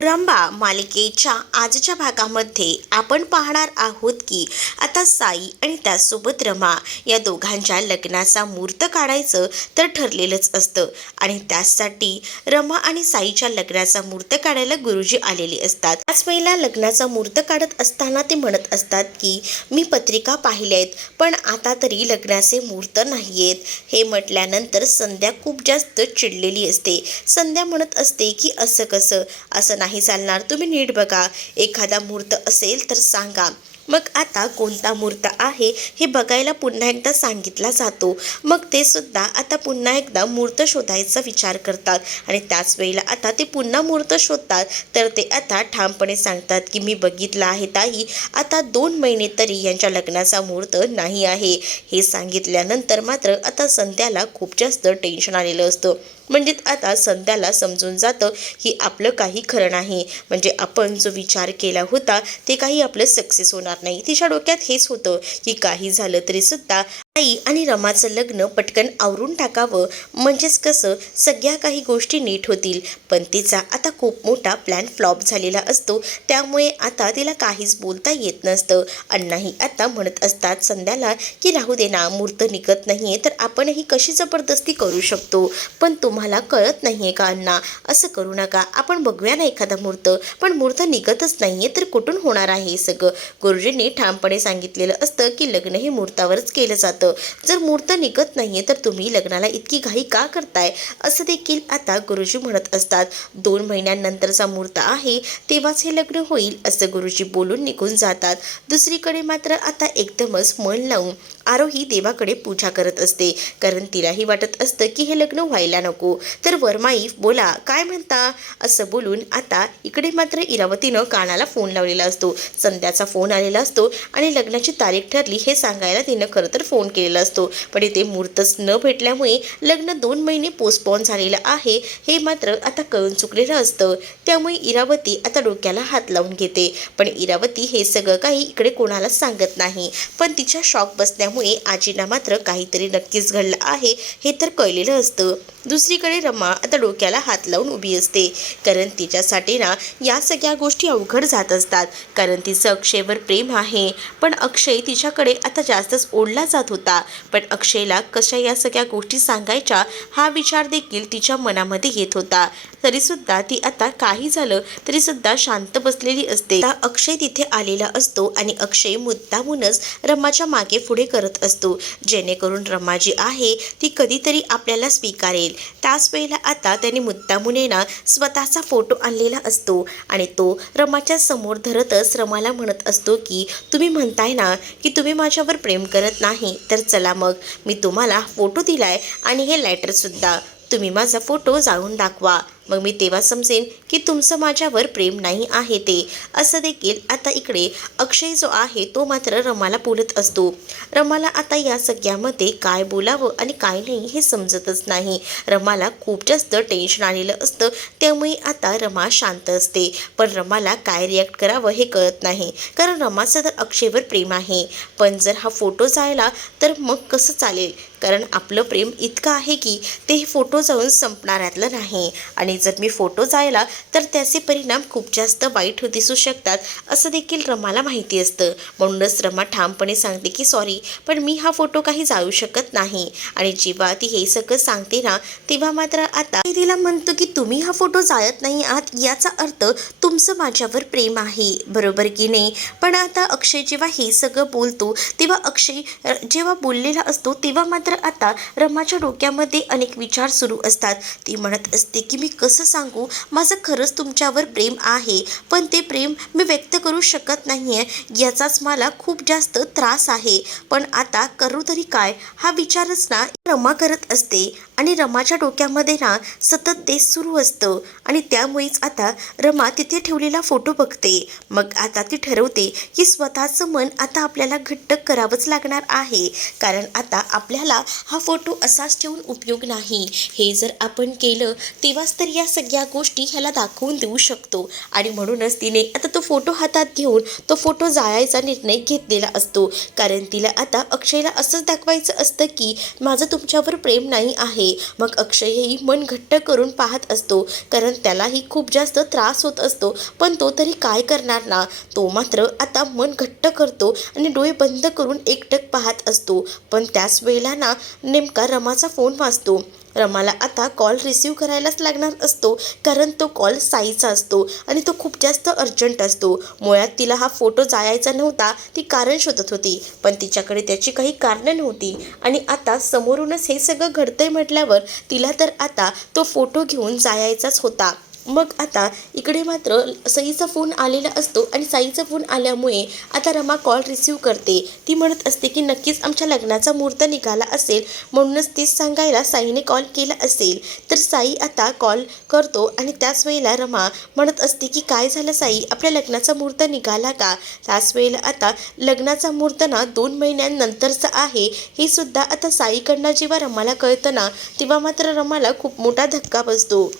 रंबा मालिकेच्या आजच्या भागामध्ये आपण पाहणार आहोत की आता साई आणि त्याचसोबत रमा या दोघांच्या लग्नाचा मुहूर्त काढायचं तर ठरलेलंच असतं आणि त्यासाठी रमा आणि साईच्या लग्नाचा मुहूर्त काढायला गुरुजी आलेले असतात. त्याच वेळेला लग्नाचा मुहूर्त काढत असताना ते म्हणत असतात की मी पत्रिका पाहिल्या आहेत पण आता तरी लग्नाचे मुहूर्त नाही आहेत. हे म्हटल्यानंतर संध्या खूप जास्त चिडलेली असते. संध्या म्हणत असते की असं कसं, असं नाही चालणार, तुम्ही नीट बघा, एखादा मुहूर्त असेल तर सांगा. मग आता कोणता मुहूर्त आहे हे बघायला पुन्हा एकदा सांगितला जातो. मग ते सुद्धा आता पुन्हा एकदा मुहूर्त शोधायचा विचार करतात आणि त्याच वेळेला आता ते पुन्हा मुहूर्त शोधतात. तर ते आता ठामपणे सांगतात की मी बघितलं आहे ताई, आता 2 महिने तरी यांच्या लग्नाचा मुहूर्त नाही आहे. हे सांगितल्यानंतर मात्र आता संध्याला खूप जास्त टेन्शन आलेलं असतं. म्हणजे आता संध्याला समजून जातं की आपलं काही खरं नाही, म्हणजे आपण जो विचार केला होता ते काही आपलं सक्सेस होणार नाही. तिच्या डोक्यात हेच होतं की काही झालं तरी सुद्धा आई आणि रमाचं लग्न पटकन आवरून टाकावं, म्हणजेच कसं सगळ्या काही गोष्टी नीट होतील. पण तिचा आता खूप मोठा प्लॅन फ्लॉप झालेला असतो, त्यामुळे आता तिला काहीच बोलता येत नसतं. अण्णाही आता म्हणत असतात संध्याला की राहू दे ना, मुहूर्त निघत नाहीये तर आपणही कशी जबरदस्ती करू शकतो. पण तुम्हाला कळत नाहीये का अण्णा, असं करू नका, आपण बघूया ना एखादा मुहूर्त. पण मुहूर्त निघतच नाहीये तर कुठून होणार आहे हे सगळं. गुरुजींनी ठामपणे सांगितलेलं असतं की लग्न हे मुहूर्तावरच केलं जातं. जर मुहूर्त निघत नाहीये तर तुम्ही लग्नाला इतकी घाई का करताय, असं देखील आता गुरुजी म्हणत असतात. 2 महिन्यांनंतरचा मुहूर्त आहे तेव्हाच हे लग्न होईल, असं गुरुजी बोलून निघून जातात. दुसरीकडे मात्र आता एकदमच मन लावून आरोही देवाकडे पूजा करत असते, कारण तिलाही वाटत असतं की हे लग्न व्हायला नको. तर वर्माई बोला काय म्हणता, असं बोलून आता इकडे मात्र इरावतीनं कानाला फोन लावलेला असतो. संध्याचा फोन आलेला असतो आणि लग्नाची तारीख ठरली हे सांगायला तिनं खरं तर फोन केलेला असतो. पण इथे मुहूर्तच न भेटल्यामुळे लग्न 2 महिने पोस्टपोन झालेलं आहे हे मात्र आता कळून चुकलेलं असतं. त्यामुळे इरावती आता डोक्याला हात लावून घेते. पण इरावती हे सगळं काही इकडे कोणालाच सांगत नाही. पण तिच्या शॉक बसल्यामुळे आजीला मात्र काहीतरी नक्कीच घडलं आहे हे तर कळलेलं असतं. दुसरीकडे रमा आता डोक्याला हात लावून उभी असते, कारण तिच्यासाठी ना या सगळ्या गोष्टी अवघड जात असतात. कारण तिचं अक्षयवर प्रेम आहे, पण अक्षय तिच्याकडे आता जास्तच ओढला जात होता. पण अक्षयला कशा या सगळ्या गोष्टी सांगायच्या हा विचार देखील तिच्या मनामध्ये येत होता. तरीसुद्धा ती आता काही झालं तरीसुद्धा शांत बसलेली असते. अक्षय तिथे आलेला असतो आणि अक्षय मुद्दामूनच रमाच्या मागे पुढे करत असतो, जेणेकरून रमा जी आहे ती कधीतरी आपल्याला स्वीकारेल. त्याच वेळेला आता त्याने मुद्दामूने ना स्वतःचा फोटो आणलेला असतो आणि तो रमाच्या समोर धरतच रमाला म्हणत असतो की तुम्ही म्हणताय ना की तुम्ही माझ्यावर प्रेम करत नाही, तर चला मग मी तुम्हाला फोटो दिलाय आणि हे लेटरसुद्धा, तुम्ही माझा फोटो जाळून दाखवा, मग मी तेव्हा समजेन की तुमचं माझ्यावर प्रेम नाही आहे ते. असं देखील आता इकडे अक्षय जो आहे तो मात्र रमाला बोलत असतो. रमाला आता या सगळ्यामध्ये काय बोलावं आणि काय नाही हे समजतच नाही. रमाला खूप जास्त टेन्शन आलेलं असतं, त्यामुळे आता रमा शांत असते. पण रमाला काय रिॲक्ट करावं हे कळत नाही, कारण रमाचं तर अक्षयवर प्रेम आहे. पण जर हा फोटो जायला तर मग कसं चालेल, कारण आपलं प्रेम इतकं आहे की ते फोटो जाऊन संपणाऱ्यातलं नाही. आणि जर मी फोटो जायला तर त्याचे परिणाम खूप जास्त वाईट दिसू शकतात, असं देखील रमाला माहिती असतं. म्हणूनच रमा ठामपणे सांगते की सॉरी, पण मी हा फोटो काही जाळू शकत नाही. आणि जेव्हा ती हे सगळं सांगते ना तेव्हा मात्र आता तिला म्हणतो की तुम्ही हा फोटो जाळत नाही आहात याचा अर्थ तुमचं माझ्यावर प्रेम आहे, बरोबर की नाही. पण आता अक्षय जेव्हा हे सगळं बोलतो तेव्हा अक्षय जेव्हा बोललेला असतो तेव्हा मात्र आता रमाच्या डोक्यामध्ये अनेक विचार सुरू असतात. ती म्हणत असते की मी कसं सांगू, माझं खरंच तुमच्यावर प्रेम आहे, पण ते प्रेम मी व्यक्त करू शकत नाही आहे, याचाच मला खूप जास्त त्रास आहे. पण आता करू तरी काय, हा विचारच ना रमा करत असते आणि रमाच्या डोक्यामध्ये ना सतत तेच सुरू असतं. आणि त्यामुळेच आता रमा तिथे ठेवलेला फोटो बघते. मग आता ती ठरवते की स्वतःचं मन आता आपल्याला घट्ट करावंच लागणार आहे, कारण आता आपल्याला हा फोटो असाच ठेवून उपयोग नाही. हे जर आपण केलं तेव्हाच तर या सगळ्या गोष्टी ह्याला दाखवून देऊ शकतो. आणि म्हणूनच तिने आता तो फोटो हातात घेऊन तो फोटो जाळायचा निर्णय घेतलेला असतो, कारण तिला आता अक्षयला असंच दाखवायचं असतं की माझं तुमच्यावर प्रेम नाही आहे. मग अक्षयही मन घट्ट करून पाहत असतो, कारण त्यालाही खूप जास्त त्रास होत असतो. पण तो तरी काय करणार ना. तो मात्र आता मन घट्ट करतो आणि डोळे बंद करून एकटक पाहत असतो. पण त्याच वेळेला ना नेमका रमाचा फोन वाजतो. रमाला आता कॉल रिसीव करायलाच लागणार असतो, कारण तो कॉल साईचा असतो आणि तो खूप जास्त अर्जंट असतो. मुळात तिला हा फोटो जायचा नव्हता, ती कारण शोधत होती, पण तिच्याकडे त्याची काही कारणं नव्हती. आणि आता समोरूनच हे सगळं घडतंय म्हटल्यावर तिला तर आता तो फोटो घेऊन जायचाच होता. मग आता इकडे मात्र सईचा फोन आलेला असतो आणि साईचा फोन आल्यामुळे आता रमा कॉल रिसीव्ह करते. ती म्हणत असते की नक्कीच आमच्या लग्नाचा मुहूर्त निघाला असेल, म्हणूनच तेच सांगायला साईने कॉल केला असेल. तर साई आता कॉल करतो आणि त्याच वेळेला रमा म्हणत असते की काय झालं साई, आपल्या लग्नाचा मुहूर्त निघाला का. त्याच वेळेला आता लग्नाचा मुहूर्त ना 2 महिन्यांनंतरचा आहे हे सुद्धा आता साईकडनं जेव्हा रमाला कळतं ना, तेव्हा मात्र रमाला खूप मोठा धक्का बसतो.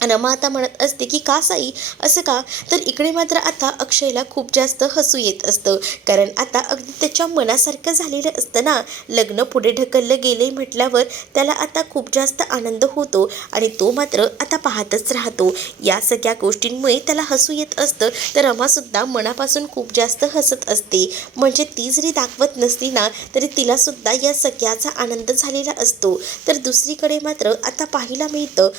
रमा आता म्हणत असते की का साई असं का. तर इकडे मात्र आता अक्षयला खूप जास्त हसू येत असतं, कारण आता अगदी त्याच्या मनासारखं झालेलं असतं ना. लग्न पुढे ढकललं गेले म्हटल्यावर त्याला आता खूप जास्त आनंद होतो आणि तो मात्र आता पाहतच राहतो. या सगळ्या गोष्टींमुळे त्याला हसू येत असतं. तर रमासुद्धा मनापासून खूप जास्त हसत असते. म्हणजे ती जरी दाखवत नसली ना तरी तिलासुद्धा या सगळ्याचा आनंद झालेला असतो. तर दुसरीकडे मात्र आता पाहायला मिळतं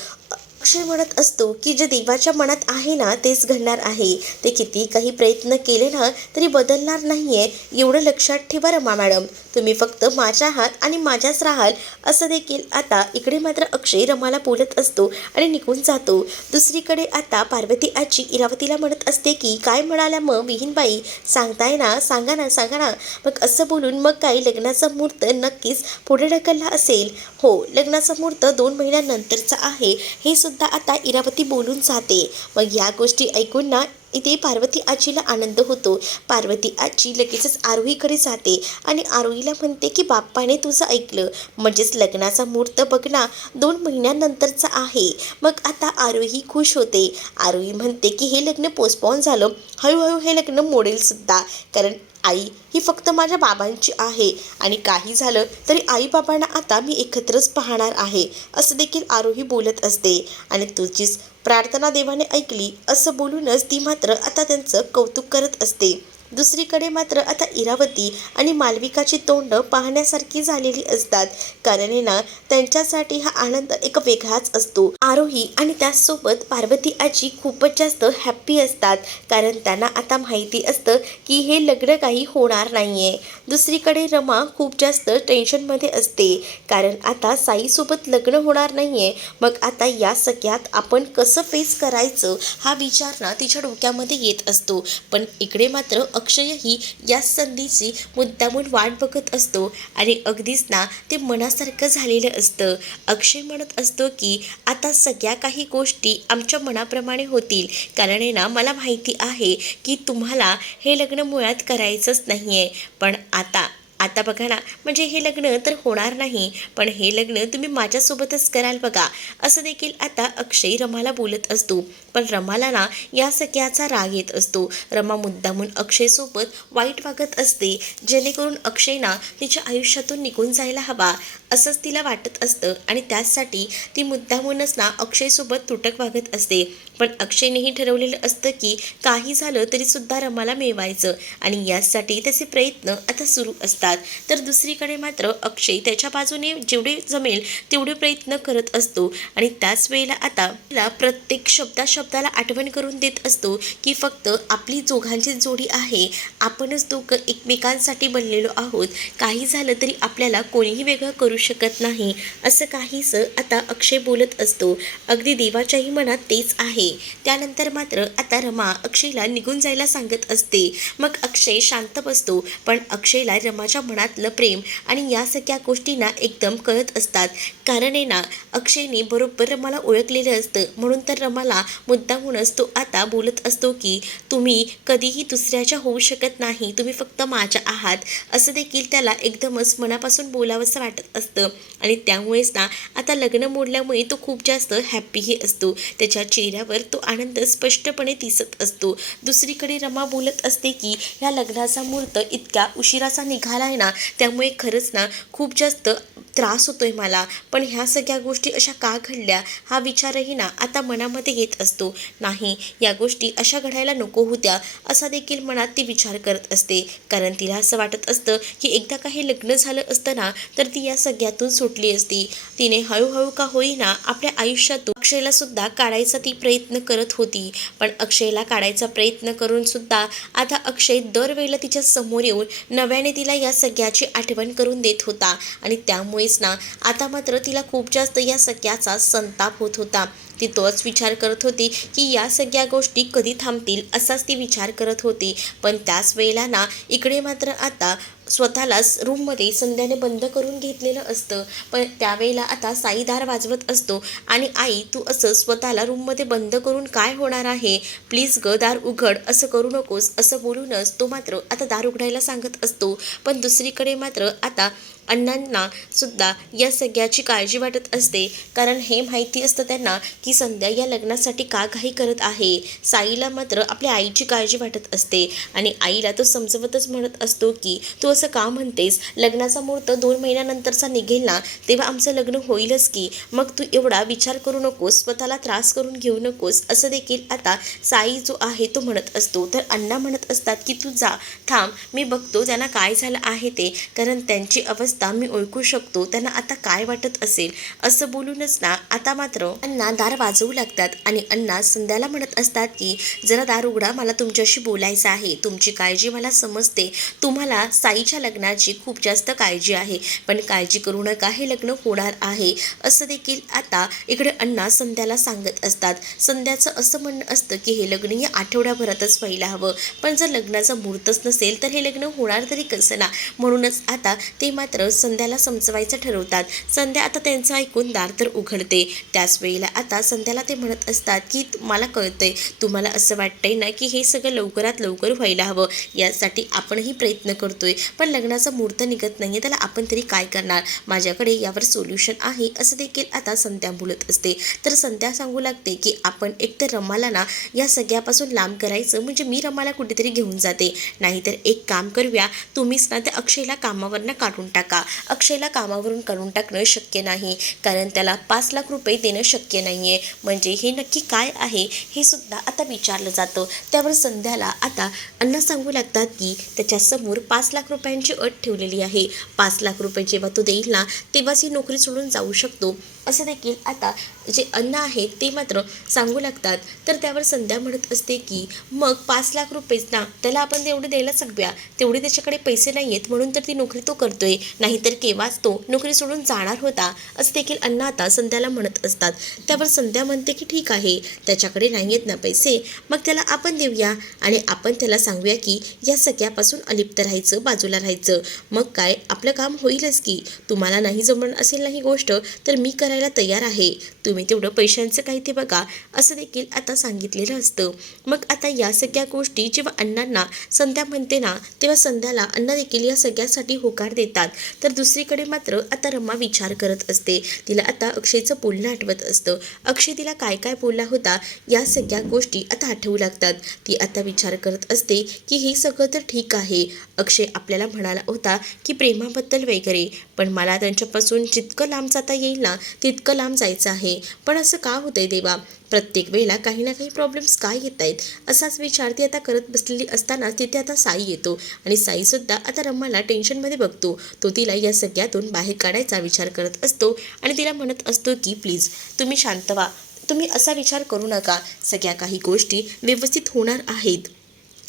अक्षय म्हणत असतो की जे देवाच्या मनात आहे ना तेच घडणार आहे. ते किती काही प्रयत्न केले ना तरी बदलणार नाहीये, एवढं लक्षात ठेवा रमा मॅडम. तुम्ही फक्त माझ्या आहात आणि माझ्याच राहाल, असं देखील आता इकडे मात्र अक्षय रमाला बोलत असतो आणि निघून जातो. दुसरीकडे आता पार्वती आजी इरावतीला म्हणत असते की काय म्हणाल्या मग विहीनबाई, सांगताय ना, सांगा ना सांगा ना. मग असं बोलून मग काय लग्नाचा मुहूर्त नक्कीच पुढे ढकलला असेल. हो, लग्नाचा मुहूर्त 2 महिन्यानंतरचा आहे हे सुद्धा आता इरावती बोलून जाते. मग या गोष्टी ऐकून ना इथे पार्वती आजीला आनंद होतो. पार्वती आजी लगेचच आरोहीकडे जाते आणि आरोहीला म्हणते की बाप्पाने तुझं ऐकलं, म्हणजेच लग्नाचा मुहूर्त बघ ना 2 महिन्यानंतरचा आहे. मग आता आरोही खुश होते. आरोही म्हणते की हे लग्न पोस्टपोन झालं, हळूहळू हे लग्न मोडेल सुद्धा, कारण आई ही फक्त माझ्या बाबांची आहे आणि काही झालं तरी आईबाबांना आता मी एकत्रच पाहणार आहे, असं देखील आरोही बोलत असते. आणि तुझीच प्रार्थना देवाने ऐकली असं बोलूनच ती मात्र आता त्यांचं कौतुक करत असते. दुसरीकडे मात्र आता इरावती आणि मालविकाची तोंड पाहण्यासारखी झालेली असतात, कारण आहे ना त्यांच्यासाठी हा आनंद एक वेगळाच असतो. आरोही आणि त्याचसोबत पार्वती आजी खूपच जास्त हॅप्पी असतात, कारण त्यांना आता माहिती असतं की हे लग्न काही होणार नाहीये. दुसरीकडे रमा खूप जास्त टेन्शनमध्ये असते, कारण आता साईसोबत लग्न होणार नाहीये. मग आता या सगळ्यात आपण कसं फेस करायचं हा विचार ना तिच्या डोक्यामध्ये येत असतो. पण इकडे मात्र अक्षयही या संधीची मुद्दामून वाट बघत असतो आणि अगदीच ना ते मनासारखं झालेलं असतं. अक्षय म्हणत असतो की आता सगळ्या काही गोष्टी आमच्या मनाप्रमाणे होतील, कारण आहे ना मला माहिती आहे की तुम्हाला हे लग्न मुळात करायचंच नाही आहे. पण आता आता बघा ना, म्हणजे हे लग्न तर होणार नाही, पण हे लग्न तुम्ही माझ्यासोबतच कराल बघा, असं देखील आता अक्षय रमाला बोलत असतो. पण रमाला ना या सगळ्याचा राग येत असतो. रमा मुद्दामून अक्षयसोबत वाईट वागत असते, जेणेकरून अक्षय ना तिच्या आयुष्यातून निघून जायला हवा असंच तिला वाटत असतं आणि त्याचसाठी ती मुद्दामूनच ना अक्षयसोबत तुटक वागत असते. पण अक्षयनेही ठरवलेलं असतं की काही झालं तरीसुद्धा रमाला मिळवायचं आणि यासाठी त्याचे प्रयत्न आता सुरू असतात. तर दुसरीकडे मात्र अक्षय त्याच्या बाजूने जेवढे जमेल तेवढे प्रयत्न करत असतो आणि त्याच वेळेला आता तिला प्रत्येक शब्दाला आठवण करून देत असतो की फक्त आपली दोघांची जोडी आहे, आपणच दोघं एकमेकांसाठी बनलेलो आहोत, काही झालं तरी आपल्याला कोणीही वेगळं करू शकत नाही, असं काहीसं आता अक्षय बोलत असतो. अगदी देवाच्याही मनात तेच आहे. त्यानंतर मात्र आता रमा अक्षयला निघून जायला सांगत असते. मग अक्षय शांत बसतो, पण अक्षयला रमाच्या मनातलं प्रेम आणि या सगळ्या गोष्टींना एकदम कळत असतात, कारण आहे ना अक्षयने बरोबर रमाला ओळखलेलं असतं. म्हणून तर रमाला मुद्दामूनच तो आता बोलत असतो की तुम्ही कधीही दुसऱ्याच्या होऊ शकत नाही, तुम्ही फक्त माझ्या आहात, असं देखील त्याला एकदमच मनापासून बोलावंसं वाटत असतं. आणि त्यामुळेच ना आता लग्न मोडल्यामुळे तो खूप जास्त हॅप्पीही असतो. त्याच्या चेहऱ्यावर तो आनंद स्पष्टपणे दिसत असतो. दुसरीकडे रमा बोलत असते की ह्या लग्नाचा मुहूर्त इतक्या उशिराचा निघाला आहे ना, त्यामुळे खरंच ना खूप जास्त त्रास होतोय मला, पण ह्या सगळ्या गोष्टी अशा का घडल्या हा विचारही ना आता मनामध्ये येत असतो. नाही, या गोष्टी अशा घडायला नको होत्या असा देखील मनात ती विचार करत असते. कारण तिला असं वाटत असतं की एकदा काही लग्न झालं असतं ना तर ती या सगळ्यातून सुटली असती. तिने हळूहळू का होईना आपल्या आयुष्यातून अक्षयला सुद्धा काढायचा ती प्रयत्न करत होती. पण अक्षयला काढायचा प्रयत्न करून सुद्धा आता अक्षय दरवेळेला तिच्या समोर येऊन नव्याने तिला या सगळ्याची आठवण करून देत होता. आणि त्यामुळेच ना आता मात्र तिला खूप जास्त या सगळ्याचा संताप होत होता. ती तोच विचार करत होती की या सगळ्या गोष्टी कधी थांबतील असाच ती विचार करत होती. पण त्याच वेळेला ना इकडे मात्र आता स्वतःलाच रूममध्ये संध्याने बंद करून घेतलेलं असतं. पण त्यावेळेला आता साई दार वाजवत असतो आणि आई तू असं स्वतःला रूममध्ये बंद करून काय होणार आहे, प्लीज ग दार उघड, असं करू नकोस असं बोलूनच तो मात्र आता दार उघडायला सांगत असतो. पण दुसरीकडे मात्र आता अण्णांना सुद्धा या सगळ्याची काळजी वाटत असते. कारण हे माहिती असतं त्यांना की संध्या या लग्नासाठी का घाई करत आहे. साईला मात्र आपल्या आईची काळजी वाटत असते आणि आईला तो समजवतच म्हणत असतो की तू असं का म्हणतेस, लग्नाचा मुहूर्त 2 महिन्यानंतरचा निघेल ना तेव्हा आमचं लग्न होईलच की, मग तू एवढा विचार करू नकोस, स्वतःला त्रास करून घेऊ नकोस असं देखील आता साई जो आहे तो म्हणत असतो. तर अण्णा म्हणत असतात की तू जा, थांब, मी बघतो त्यांना काय झालं आहे ते, कारण त्यांची अवस्था मी ओळखू शकतो, त्यांना आता काय वाटत असेल असं बोलूनच ना आता मात्र अण्णा दार वाजवू लागतात. आणि अण्णा संध्याला म्हणत असतात की जरा दार उघडा, मला तुमच्याशी बोलायचं आहे, तुमची काळजी मला समजते, तुम्हाला साईच्या लग्नाची खूप जास्त काळजी आहे, पण काळजी करू नका, हे लग्न होणार आहे असं देखील आता इकडे अण्णा संध्याला सांगत असतात. संध्याचं असं म्हणणं असतं की हे लग्न या आठवड्याभरातच व्हायला हवं, पण जर लग्नाचा मुहूर्तच नसेल तर हे लग्न होणार तरी कसं ना. म्हणूनच आता ते मात्र संध्याला समजवायचं ठरवतात. संध्या आता त्यांचं ऐकून दार तर उघडते. त्याच वेळेला आता संध्याला ते म्हणत असतात की मला कळतंय तुम्हाला असं वाटतंय ना की हे सगळं लवकरात लवकर व्हायला हवं, यासाठी आपणही प्रयत्न करतोय, पण लग्नाचा मुहूर्त निघत नाहीये, त्याला आपण तरी काय करणार, माझ्याकडे यावर सोल्युशन आहे असं देखील आता संध्या बोलत असते. तर संध्या सांगू लागते की आपण एकतर रमाला ना या सगळ्यापासून लांब करायचं, म्हणजे मी रमाला कुठेतरी घेऊन जाते, नाहीतर एक काम करूया, तुम्हीच ना त्या अक्षयला कामावरनं काढून टाका. अक्षयला कामावरून काढून टाकणं शक्य नाही, कारण त्याला 5 लाख रुपये देणं शक्य नाहीये, म्हणजे हे नक्की काय आहे हे सुद्धा आता विचारलं जातं. त्यावर संध्याला आता अण्णा सांगू लागतात की त्याच्यासमोर 5 लाख रुपयांची अट ठेवलेली आहे, 5 लाख रुपये जेव्हा तो देईल ना तेव्हाच ही नोकरी सोडून जाऊ शकतो असं देखील आता जे अण्णा आहेत ते मात्र सांगू लागतात. तर त्यावर संध्या म्हणत असते की मग 5 लाख रुपयेच ना, त्याला आपण तेवढे द्यायला सांगूया, तेवढे त्याच्याकडे पैसे नाही आहेत म्हणून तर ती नोकरी तो करतोय, नाहीतर केव्हाच तो नोकरी सोडून जाणार होता असं देखील अण्णा आता संध्याला म्हणत असतात. त्यावर संध्या म्हणते की ठीक आहे, त्याच्याकडे नाही आहेत ना पैसे, मग त्याला आपण देऊया आणि आपण त्याला सांगूया की या सगळ्यापासून अलिप्त राहायचं, बाजूला राहायचं, मग काय आपलं काम होईलच की, तुम्हाला नाही जमणार असेल ना ही गोष्ट तर मी करायला तयार आहे, तुम्ही तेवढं पैशांचं काही ते बघा असं देखील आता सांगितलेलं असतं. मग आता या सगळ्या गोष्टी जेव्हा अण्णांना संध्या म्हणते ना तेव्हा संध्याला अण्णा देखील या सगळ्यासाठी होकार देतात. तर दुसरीकडे मात्र आता रमा विचार करत असते. तिला आता अक्षयचं बोलणं आठवत असतं. अक्षय तिला काय काय बोलला होता या सगळ्या गोष्टी आता आठवू लागतात. ती आता विचार करत असते की हे सगळं तर ठीक आहे, अक्षय आपल्याला म्हणाला होता की प्रेमाबद्दल वगैरे, पण मला त्यांच्यापासून जितकं लांब जाता येईल ना तितकं लांब जायचं आहे, पण असं का होतंय देवा, प्रत्येक वेळेला काही ना काही प्रॉब्लेम्स काय येत आहेत असाच विचार ती आता करत बसलेली असताना तिथे आता साई येतो. आणि साईसुद्धा आता रमाला टेन्शनमध्ये बघतो. तो तिला या सगळ्यातून बाहेर काढायचा विचार करत असतो आणि तिला म्हणत असतो की प्लीज तुम्ही शांत व्हा, तुम्ही असा विचार करू नका, सगळ्या काही गोष्टी व्यवस्थित होणार आहेत.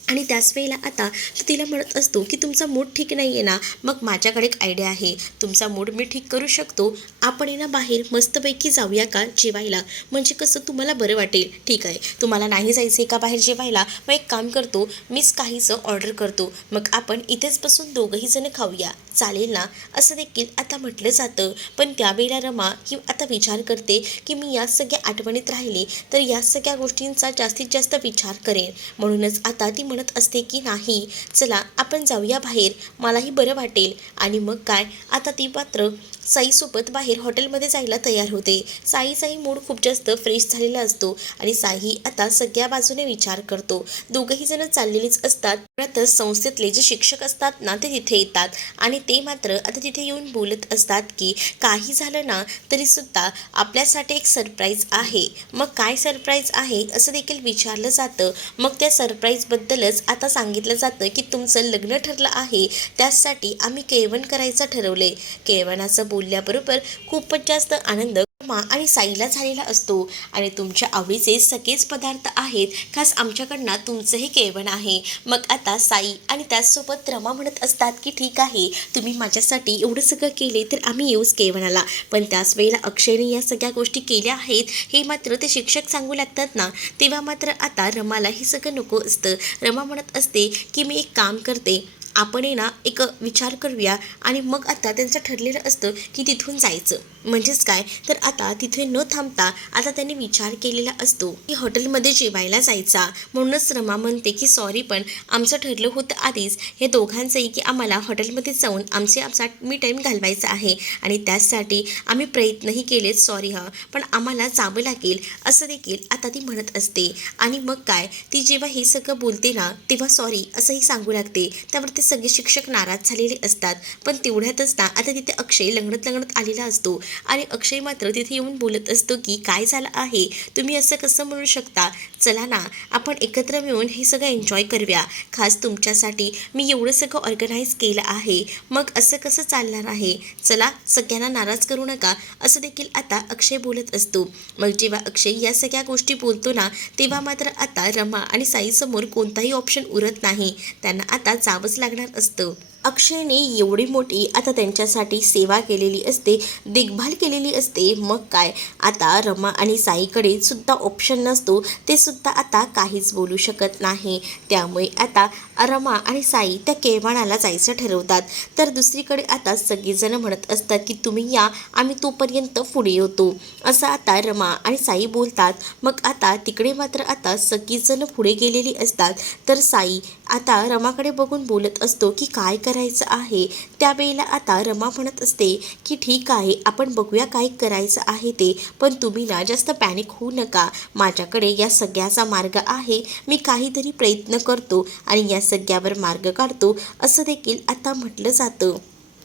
आणि त्याच वेळेला आता तो तिला म्हणत असतो की तुमचा मूड ठीक नाही आहे ना, मग माझ्याकडे एक आयडिया आहे, तुमचा मूड मी ठीक करू शकतो, आपण ना बाहेर मस्तपैकी जाऊया का जेवायला, म्हणजे कसं तुम्हाला बरं वाटेल. ठीक आहे, तुम्हाला नाही जायचं आहे का बाहेर जेवायला, मग एक काम करतो, मीच काहीसं ऑर्डर करतो, मग आपण इथेच बसून दोघंही जण खाऊया, चालेल ना असं देखील आता म्हटलं जातं. पण त्यावेळेला रमा ही आता विचार करते की मी या सगळ्या आठवणीत राहिली तर या सगळ्या गोष्टींचा जास्तीत जास्त विचार करेन, म्हणूनच आता ती म्हणत असते की नाही, चला आपण जाऊया बाहेर, मलाही बरं वाटेल. आणि मग काय, आता ती मात्र साईसोबत बाहेर हॉटेलमध्ये जायला तयार होते. साईचाही मूड खूप जास्त फ्रेश झालेला असतो आणि साई आता सगळ्या बाजूने विचार करतो. दोघंही जण चाललेलीच असतात. त्यातच संस्थेतले जे शिक्षक असतात ना, ते तिथे येतात आणि ते मात्र आता तिथे येऊन बोलत असतात की काही झालं ना तरी सुद्धा आपल्यासाठी एक सरप्राईज आहे. मग काय सरप्राईज आहे असं देखील विचारलं जातं. मग त्या सरप्राईजबद्दलच आता सांगितलं जातं की तुमचं लग्न ठरलं आहे, त्यासाठी आम्ही केळवण करायचं ठरवलंय. केळवणाचं बोलल्याबरोबर खूपच जास्त आनंद रमा आणि साईला झालेला असतो. आणि तुमच्या आवडीचे सगळेच पदार्थ आहेत, खास आमच्याकडनं तुमचंही केळवण आहे. मग आता साई आणि त्याचसोबत रमा म्हणत असतात की ठीक आहे, तुम्ही माझ्यासाठी एवढं सगळं केले तर आम्ही येऊच केळवणाला. पण त्याच वेळेला अक्षयने या सगळ्या गोष्टी केल्या आहेत हे मात्र ते शिक्षक सांगू लागतात ना, तेव्हा मात्र आता रमाला हे सगळं नको असतं. रमा म्हणत असते की मी एक काम करते, आपण ना एक विचार करूया. आणि मग आता त्यांचं ठरलेलं असतं की तिथून जायचं. म्हणजेच काय, तर आता तिथे न थांबता आता त्यांनी विचार केलेला असतो की हॉटेलमध्ये जेवायला जायचा. म्हणूनच रमा म्हणते की सॉरी, पण आमचं ठरलं होतं आधीच हे दोघांचंही की आम्हाला हॉटेलमध्ये जाऊन आमचा मी टाईम घालवायचा आहे आणि त्याचसाठी आम्ही प्रयत्नही केलेत, सॉरी हा, पण आम्हाला जावं लागेल असं देखील आता ती म्हणत असते. आणि मग काय, ती जेव्हा हे सगळं बोलते ना तेव्हा सॉरी असंही सांगू लागते. त्यावर ते सगळे शिक्षक नाराज झालेले असतात. पण तेवढ्यातच ना आता तिथे अक्षय लंगडत लंगडत आलेला असतो आणि अक्षय मात्र तिथे येऊन बोलत असतो की काय झालं आहे, तुम्ही असं कसं म्हणू शकता, चला ना आपण एकत्र मिळून हे सगळं एन्जॉय करूया. खास तुमच्यासाठी मी एवढं सगळं ऑर्गनाईज केलं आहे, मग असं कसं चालणार आहे, चला सगळ्यांना नाराज करू नका असं देखील आता अक्षय बोलत असतो. मग जेव्हा अक्षय या सगळ्या गोष्टी बोलतो ना तेव्हा मात्र आता रमा आणि साईसमोर कोणताही ऑप्शन उरत नाही. त्यांना आता जावंच लागणार असतं. अक्षयने एवढी मोठी आता त्यांच्यासाठी सेवा केलेली असते, देखभाल केलेली असते. मग काय, आता रमा आणि साईकडे सुद्धा ऑप्शन नसतो, ते सुद्धा आता काहीच बोलू शकत नाही. त्यामुळे आता रमा आणि साई त्या केळवणाला जायचं ठरवतात. तर दुसरीकडे आता सगळेजण म्हणत असतात की तुम्ही या, आम्ही तोपर्यंत पुढे येतो असं आता रमा आणि साई बोलतात. मग आता तिकडे मात्र आता सगळीजण पुढे गेलेली असतात. तर साई आता रमाकडे बघून बोलत असतो की काय करायचं आहे. त्यावेळेला आता रमा म्हणत असते की ठीक आहे, आपण बघूया काय करायचं आहे ते, पण तुम्ही ना जास्त पॅनिक होऊ नका, माझ्याकडे या सगळ्याचा मार्ग आहे, मी काहीतरी प्रयत्न करतो आणि या सगळ्यावर मार्ग काढतो असं देखील आता म्हटलं जातं.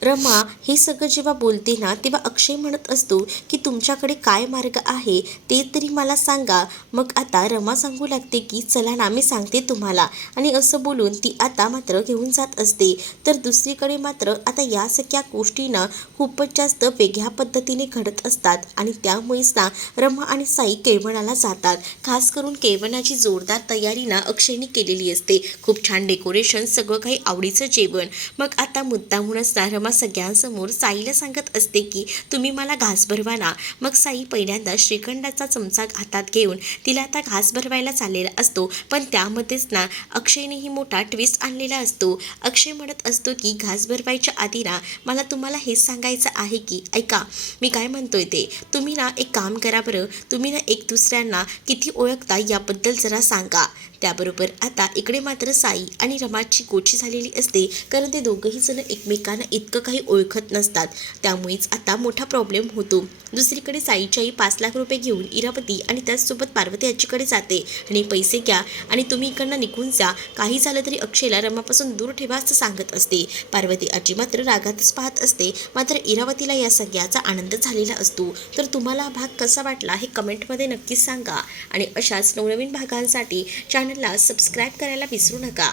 रमा हे सगळं जेव्हा बोलते ना तेव्हा अक्षय म्हणत असतो की तुमच्याकडे काय मार्ग आहे ते तरी मला सांगा. मग आता रमा सांगू लागते की चला ना मी सांगते तुम्हाला, आणि असं बोलून ती आता मात्र घेऊन जात असते. तर दुसरीकडे मात्र आता या सगळ्या गोष्टी ना खूपच जास्त वेगळ्या पद्धतीने घडत असतात आणि त्यामुळेच ना रमा आणि साई केळवणाला जातात. खास करून केळवणाची जोरदार तयारी ना अक्षयने केलेली असते, खूप छान डेकोरेशन, सगळं काही आवडीचं जेवण. मग आता मुद्दामूनच ना रमा सगळ्यांसमोर साईला सांगत असते की तुम्ही मला घास भरवा ना. मग साई पहिल्यांदा श्रीखंडाचा चमचा हातात घेऊन तिला आता घास भरवायला चाललेला असतो. पण त्यामध्येच ना अक्षयनेही मोठा ट्विस्ट आणलेला असतो. अक्षय म्हणत असतो की घास भरवायच्या आधी ना मला तुम्हाला हेच सांगायचं आहे की ऐका, मी काय म्हणतोय ते, तुम्ही ना एक काम करा बरं, तुम्ही ना एक दुसऱ्यांना किती ओळखता याबद्दल जरा सांगा. त्याबरोबर आता इकडे मात्र साई आणि रमाची गोची झालेली असते, कारण ते दोघंही जण एकमेकांना इतकं काही ओळखत नसतात. त्यामुळेच आता मोठा प्रॉब्लेम होतो. दुसरीकडे साईची आई 5 लाख रुपये घेऊन इरावती आणि त्याचसोबत पार्वती आजीकडे जाते आणि पैसे घ्या आणि तुम्ही इकडनं निघून जा, काही झालं तरी अक्षयला रमापासून दूर ठेवा असं सांगत असते. पार्वती आजी मात्र रागातच पाहत असते. मात्र इरावतीला या सगळ्याचा आनंद झालेला असतो. तर तुम्हाला हा भाग कसा वाटला हे कमेंटमध्ये नक्कीच सांगा आणि अशाच नवनवीन भागांसाठी चॅनलला सबस्क्राईब करायला विसरू नका.